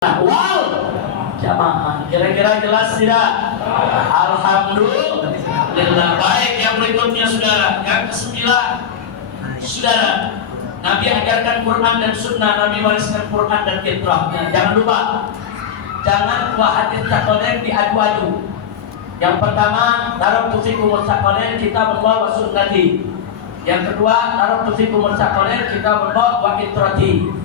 Wal jamaah, kira-kira jelas tidak? Alhamdulillah. Baik, yang berikutnya saudara, yang ke-9 saudara, Nabi ajarkan Quran dan Sunnah, Nabi wariskan Quran dan fitrahnya. Jangan lupa, jangan dua hadis takonen diadu-adu. Yang pertama, darab tufikumul takonen kitab Allah wa sunnati. Yang kedua, darab tufikumul takonen kitab Allah wa fitrati.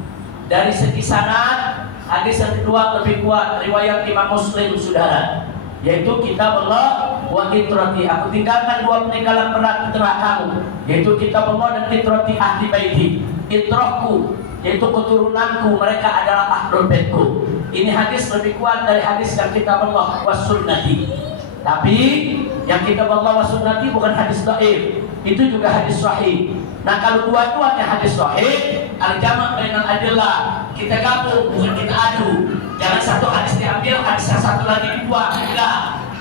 Dari segi sanad, hadis yang kedua lebih kuat, riwayat Imam Muslim saudara, yaitu kitab Allah wa fitrati. Aku tinggalkan dua peninggalan berat fitrah kamu, yaitu kitab Allah dan fitrati ahli baiti. Fitrahku, yaitu keturunanku, mereka adalah ahlul baitku. Ini hadis lebih kuat dari hadis yang kitab Allah wa sunnati. Tapi yang kitab Allah wa sunnati bukan hadis dhaif, itu juga hadis sahih. Nah, kalau dua-duanya hadis sahih, al-jama' bainal adillah, kita gabung, bukan kita adu. Jangan satu hadis diambil, hadis yang satu lagi dibuang. Tidak,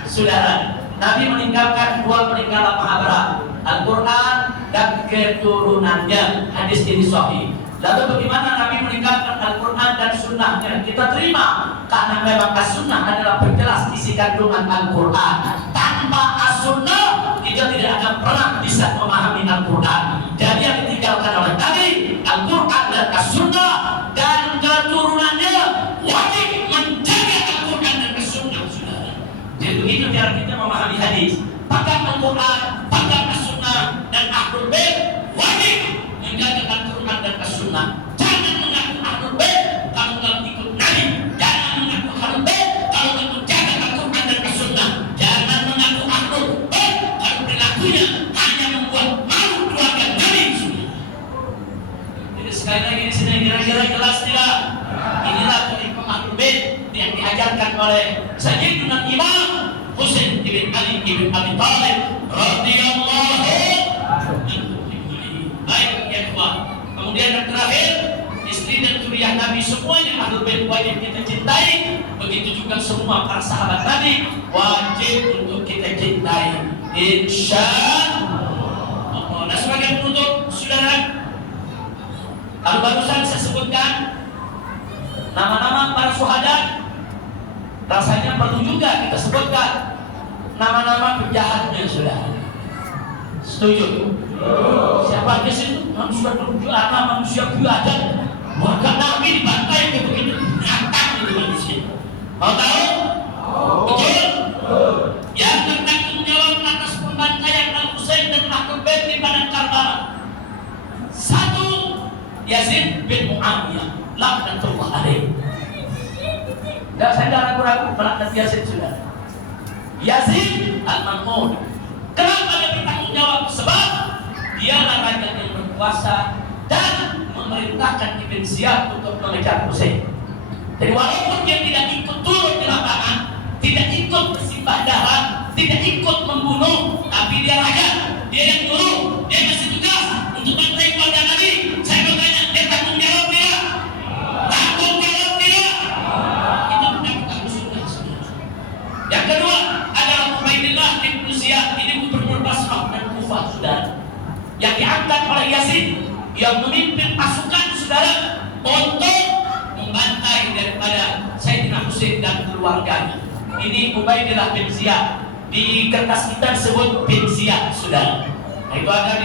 saudara. Nabi meninggalkan dua peninggalan maha berat, Al-Quran dan keturunannya. Hadis ini sahih. Lalu bagaimana Nabi meninggalkan Al-Quran dan sunnahnya? Kita terima, karena memang as-sunnah adalah berjelas isi kandungan Al-Quran. Tanpa as-sunnah, kita tidak akan pernah bisa memahami Al-Quran. Jadi yang ditinggalkan oleh Nabi, Al-Quran dan as-sunnah dan keturunannya wajib menjaga Al-Quran dan as-sunnah, saudara. Jadi begitu cara kita memahami hadis. Pakai Al-Quran, pakai as-sunnah dan ahlul bait wajib menjaga Al-Quran dan as-sunnah. Jangan mengaku ahlul bait kalau nggak ikut Nabi. Jangan mengaku ahlul bait kalau nggak menjaga Al-Quran dan as-sunnah. Jangan mengaku ahlul bait kalau perilakunya hanya membuat malu keluarga Nabi. Jadi sekali lagi di sini kira-kira jelas tidak? Inilah kurikulum ahlul bait yang diajarkan oleh Sayyidina Imam Husain ibn Ali ibn Abi Thalib radhiyallahu anhu. Baik, yang kedua. Kemudian yang terakhir, istri dan zuriyah Nabi semuanya ahlul bait wajib kita cintai. Begitu juga semua para sahabat Nabi wajib untuk kita cintai. Insyaallah. Nah, sebagai penutup, saudara, kalau barusan saya sebutkan nama-nama para syuhada, rasanya perlu juga kita sebutkan nama-nama penjahatnya, saudara. Setuju? Siapa di sini manusia berjuang, manusia biadab, warga Nabi dibantai begitu, hantam itu manusia. Mau tahu? Betul? Yang bertanggung jawab atas pembantaian Al-Husain dan Ahlul Bait di Padang Karbala. Satu, Yazid bin Muawiyah, laknatullah alaih. Dan saya tidak ragu-ragu melaknat Yazid, saudara. Yazid al-Mamun. Kenapa dia bertanggung jawab? Sebab dialah raja yang berkuasa dan memerintahkan Ibn Ziyad untuk mengejar Husain. Jadi walaupun dia tidak ikut turun di lapangan, tidak ikut bersimbah darah, tidak ikut membunuh, tapi dia raja, dia yang dulu, dia masih tugas untuk bantai keluarga Nabi. Saya bertanya, dia tanggung jawab dia? Tanggung jawab dia? Itu pendapat Ahlussunnah. Yang kedua adalah Ubaidillah bin Ziyad, ini gubernur Basrah dan Kufah, saudara, yang diangkat oleh Yazid, yang memimpin pasukan, saudara, untuk membantai daripada Sayyidina Husain dan keluarganya. Ini Ubaidillah bin Ziyad. Di kertas kita disebut bin Ziyad, saudara. Nah, itu ada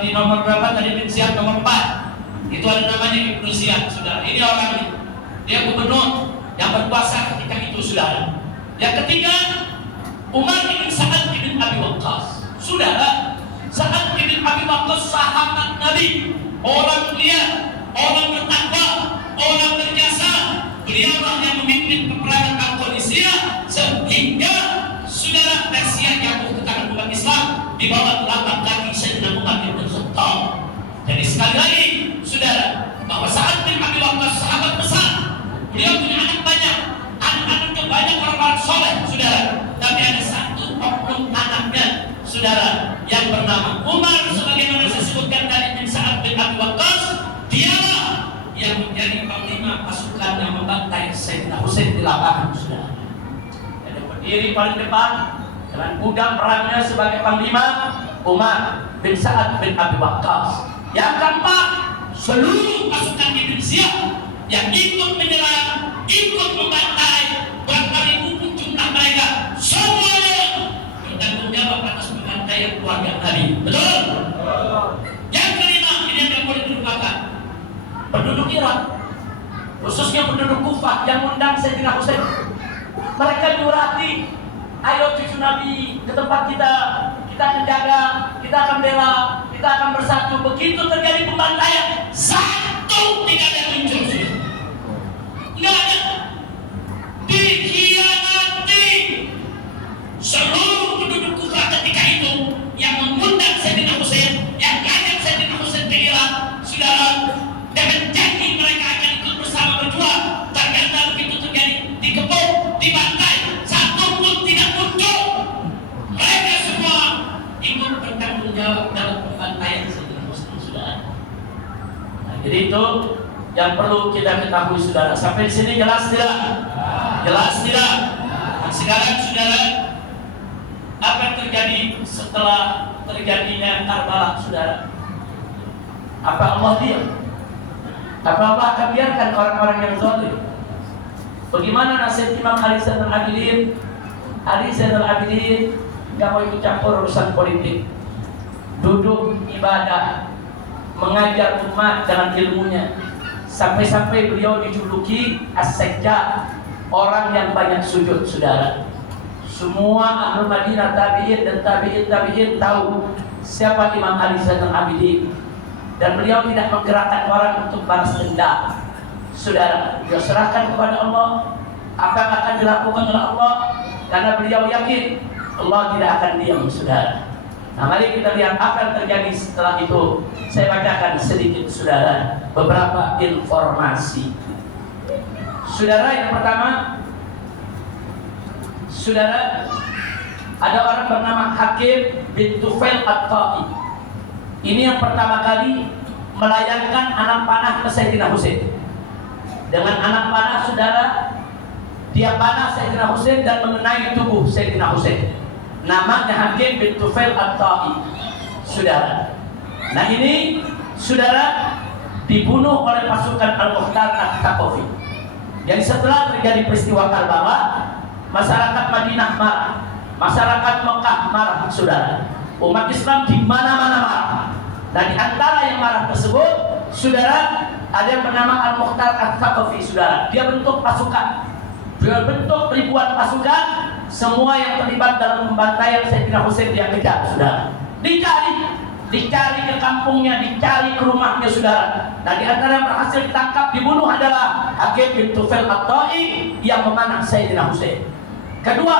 di nomor berapa tadi? Bin Ziyad nomor 4. Itu ada namanya Ibnu Ziyad, saudara. Ini orangnya. Dia gubernur yang berkuasa ketika itu, saudara. Yang ketiga, Umar bin Sa'ad bin Abi Waqqas. Saudara, Sa'ad bin Abi Waqqas sahabat Nabi, orang mulia, orang bertakwa, orang berjasa. Beliaulah yang memimpin peperangan Al-Qadisiyah sehingga saudara Persia jatuh ke tangan umat Islam di bawah telapak kaki Sayyidina Umar bin Khattab. Jadi sekali lagi, saudara, bahwa Sa'ad bin Abi Waqqas sahabat besar, beliau punya anak banyak, anak-anaknya banyak orang-orang soleh, saudara. Tapi ada satu oknum anaknya, saudara, yang bernama Umar, sebagaimana saya sebutkan tadi, bin Sa'ad bin Abi Waqqas. Dialah yang menjadi panglima pasukan yang membantai Sayyidina Husain di lapangan, saudara. Yang berdiri paling depan dengan pedang perangnya sebagai panglima, Umar bin Sa'ad bin Abi Waqqas. Yang keempat, seluruh pasukan Ibn Ziyad yang ikut menyerang, ikut membantai, berapa ribu pun jumlah mereka, semuanya bertanggung jawab atas pembantaian keluarga Nabi. Betul? Yang kelima, ini yang tidak boleh dilupakan, penduduk Irak, khususnya penduduk Kufah yang undang Sayyidina Husain. Mereka nyurati, ayo cucu Nabi ke tempat kita akan jaga, kita akan bela, kita akan bersatu. Begitu terjadi pembantaian, satu tidak ada yang muncul, nggak ada, dikhianati seluruh penduduk Kufah ketika itu yang mengundang Sayyidina Husain, yang ngajak Sayyidina Husain ke Irak, saudara, dengan janji mereka akan ikut bersama berjuang. Ternyata begitu terjadi, dikepung, dibantai, satu pun tidak muncul. Mereka semua ikut bertanggung jawab dalam pembantaian Sayyidina Husain, saudara. Nah, jadi itu yang perlu kita ketahui, saudara. Sampai di sini jelas tidak? Jelas tidak? Nah, sekarang saudara, apa yang terjadi setelah terjadinya Karbala, saudara? Apa Allah diam? Apa Allah akan biarkan orang-orang yang zalim? Bagaimana nasib Imam Ali Zainal Abidin? Ali Zainal Abidin nggak mau ikut campur urusan politik, duduk ibadah, mengajar umat dengan ilmunya, sampai-sampai beliau dijuluki As-Sajjad, orang yang banyak sujud, saudara. Semua ahli Madinah, tabi'in dan tabi'in tahu siapa Imam Ali Zainal Abidin, dan beliau tidak menggerakkan orang untuk balas dendam, saudara. Beliau serahkan kepada Allah apa yang akan dilakukan oleh Allah, karena beliau yakin Allah tidak akan diam, saudara. Nah, mari kita lihat apa yang terjadi setelah itu. Saya bacakan sedikit, saudara, beberapa informasi. Saudara, yang pertama, saudara, ada orang bernama Hakim bin Tufail At-Ta'i. Ini yang pertama kali melayangkan anak panah ke Sayyidina Husain. Dengan anak panah, saudara, dia panah Sayyidina Husain dan mengenai tubuh Sayyidina Husain. Namanya Hakim bin Tufail At-Ta'i, saudara. Nah, ini, saudara, dibunuh oleh pasukan Al-Mukhtar At-Thaqafi. Jadi setelah terjadi peristiwa Karbala, masyarakat Madinah marah, masyarakat Mekah marah, saudara. Umat Islam di mana-mana marah. Nah, di antara yang marah tersebut, saudara, ada yang bernama Al-Mukhtar At-Thaqafi, saudara. Dia bentuk pasukan, dia bentuk ribuan pasukan, semua yang terlibat dalam pembantaian Sayyidina Husain dia kejar, saudara. Dicari ke kampungnya, dicari ke rumahnya, saudara. Nah, di antara yang berhasil ditangkap, dibunuh adalah Hakim bin Tufail At-Ta'i yang memanah Sayyidina Husain. Kedua,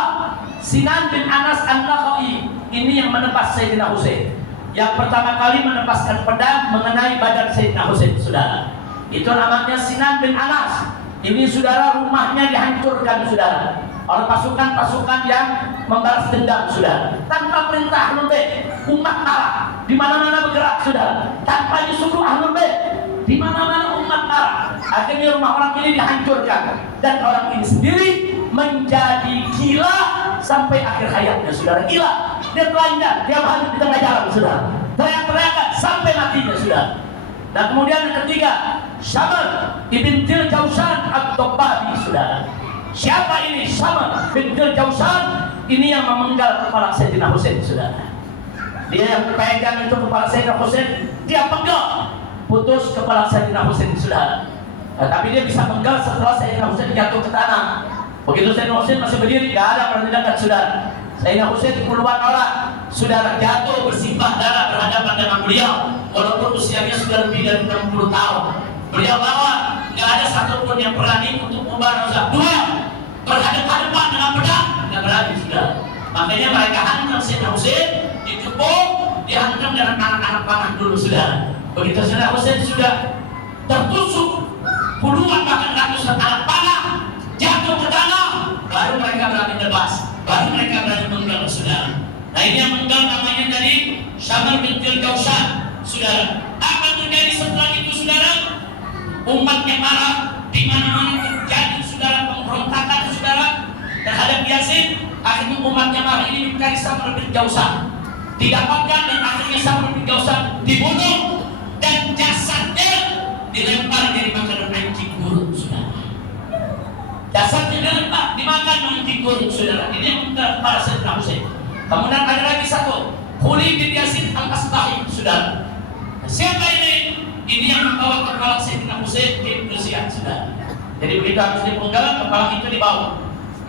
Sinan bin Anas An-Nakhai, ini yang menebas Sayyidina Husain. Yang pertama kali menebaskan pedang mengenai badan Sayyidina Husain, saudara. Itu namanya Sinan bin Anas. Ini, saudara, rumahnya dihancurkan, saudara, oleh pasukan-pasukan yang membalas dendam, saudara. Tanpa perintah Ahlul Bait, umat marah, di mana-mana bergerak, saudara. Tanpa disuruh Ahlul Bait, di mana-mana umat marah. Akhirnya rumah orang ini dihancurkan, dan orang ini sendiri menjadi gila sampai akhir hayatnya, saudara. Gila, dia telanjang, dia hari di tengah jalan, saudara. Teriak-teriakan sampai matinya, saudara. Dan kemudian yang ketiga, Syamar ibn Jausan Ad-Dabbabi, saudara. Siapa ini Syamar bin Jausan? Ini yang memenggal kepala Sayyidina Husain, saudara. Dia yang pegang itu kepala Sayyidina Husain, dia penggal, putus kepala Sayyidina Husain, saudara. Nah, tapi dia bisa menggal setelah Sayyidina Husain jatuh ke tanah. Begitu Sayyidina Husain masih berdiri, tidak ada pertindakan, saudara. Sayyidina Husain puluhan orang, saudara, jatuh bersimpah darah berhadapan dengan beliau, walaupun usianya sudah lebih dari 60 tahun. Beliau bawa, nggak ada satupun yang berani untuk membalas dua berhadapan dengan pedang, nggak berani, saudara. Makanya mereka hantam Sayyidina Husain, dikepung, dihantam dengan anak-anak panah dulu, saudara. Begitu Sayyidina Husain sudah tertusuk puluhan bahkan ratusan anak panah, jatuh ke tanah, baru mereka berani bebas, baru mereka berani menggal, saudara. Nah, ini yang menggal namanya tadi Syamar bin Jausan, saudara. Apa terjadi setelah itu, saudara? Umatnya marah, di mana-mana terjadi, saudara, pemberontakan, saudara, terhadap Yazid. Akhirnya umatnya marah ini mencari Syamar bin Jausan, didapatkan, dan akhirnya Syamar bin Jausan dibunuh dan jasadnya dilempar dari makanan ayam cikur. makan mentikun saudara. Ini yang para Sayyidina Husain. Kemudian ada lagi satu, Khuli bin Yazid al-Asbahi saudara. Siapa ini? Ini yang membawa kepala Sayyidina Husain ke Indonesia saudara. Jadi begitu harus dipenggal, kepala itu dibawa.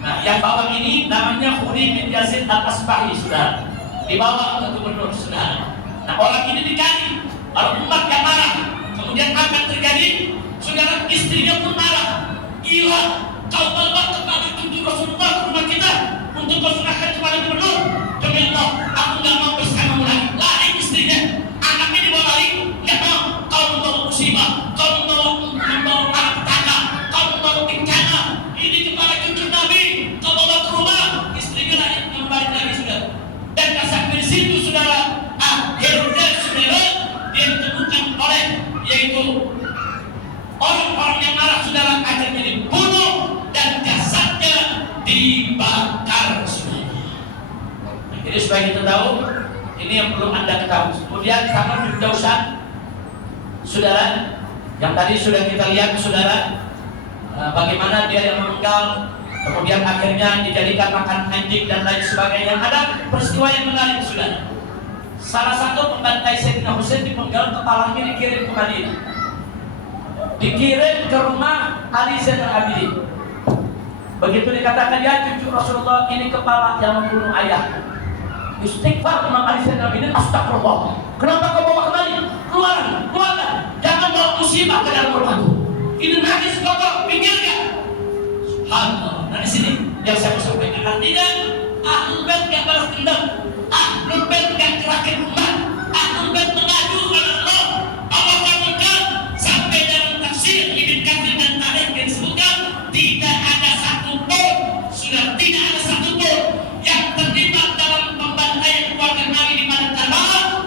Nah, yang bawah ini namanya Khuli bin Yazid al-Asbahi saudara. Dibawa ke gubernur saudara. Nah, orang ini dicari. Kalau umat yang marah, kemudian akan terjadi, saudara, istrinya pun marah. Gila, kau bawa kepada cucu Rasulullah ke rumah kita untuk kau serahkan kepada gubernur. Demi Allah, aku nggak mau bersamamu lagi. Lari istrinya, anaknya dibawa lari, nggak mau. Kau membawa musibah, kau membawa malapetaka, kau membawa bencana. Ini kepada cucu Nabi, kau bawa ke rumah, istrinya lari kembali lagi sudah. Dan sampai di situ saudara, akhirnya saudara dia ditemukan oleh yaitu orang-orang yang marah saudara, akhirnya dibunuh dan jasadnya dibakar saudara. Jadi supaya kita tahu, ini yang perlu Anda ketahui. Kemudian Kamar bin Dausan saudara, yang tadi sudah kita lihat saudara, bagaimana dia yang memenggal, kemudian akhirnya dijadikan makan anjing dan lain sebagainya. Ada peristiwa yang menarik saudara. Salah satu pembantai Sayyidina Husain dipenggal, kepalanya dikirim ke Madinah, dikirim ke rumah Ali Zainal Abidin. Begitu dikatakan, ya cucu Rasulullah, ini kepala yang membunuh ayah. Istighfar Imam Ali Zainal Abidin, astagfirullah. Kenapa kau bawa kembali? Keluarlah, jangan bawa musibah ke dalam rumahku. Ini najis kotor, pinggirkan. Subhanallah. Nah di sini yang saya mau sampaikan, artinya Ahlul Bait yang balas dendam, Ahlul Bait yang terakhir umat, Ahlul Bait mengadu kepada Allah. Allah kabulkan sampai dalam tafsir Ibn Katsir dan Tarikh disebutkan tidak ada satu pun, sudah tidak ada satu pun yang terlibat dalam pembantaian keluarga Nabi di mana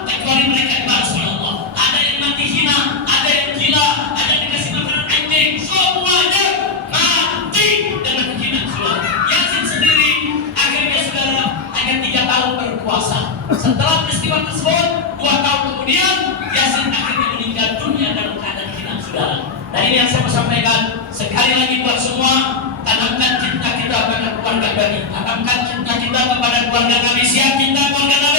kecuali mereka dibalas oleh Allah. Ada yang mati hina, ada yang gila, ada yang dikasih makanan anjing, semuanya mati dengan hina saudara. Yasin sendiri akhirnya saudara hanya 3 tahun berpuasa. Setelah peristiwa tersebut 2 tahun kemudian Yasin akhirnya meninggal dunia dalam keadaan hina saudara. Nah ini yang saya mau sampaikan sekali lagi buat semua, tanamkan cinta kita pada keluarga Nabi, tanamkan cinta kita kepada keluarga Nabi. Siap cinta keluarga Nabi?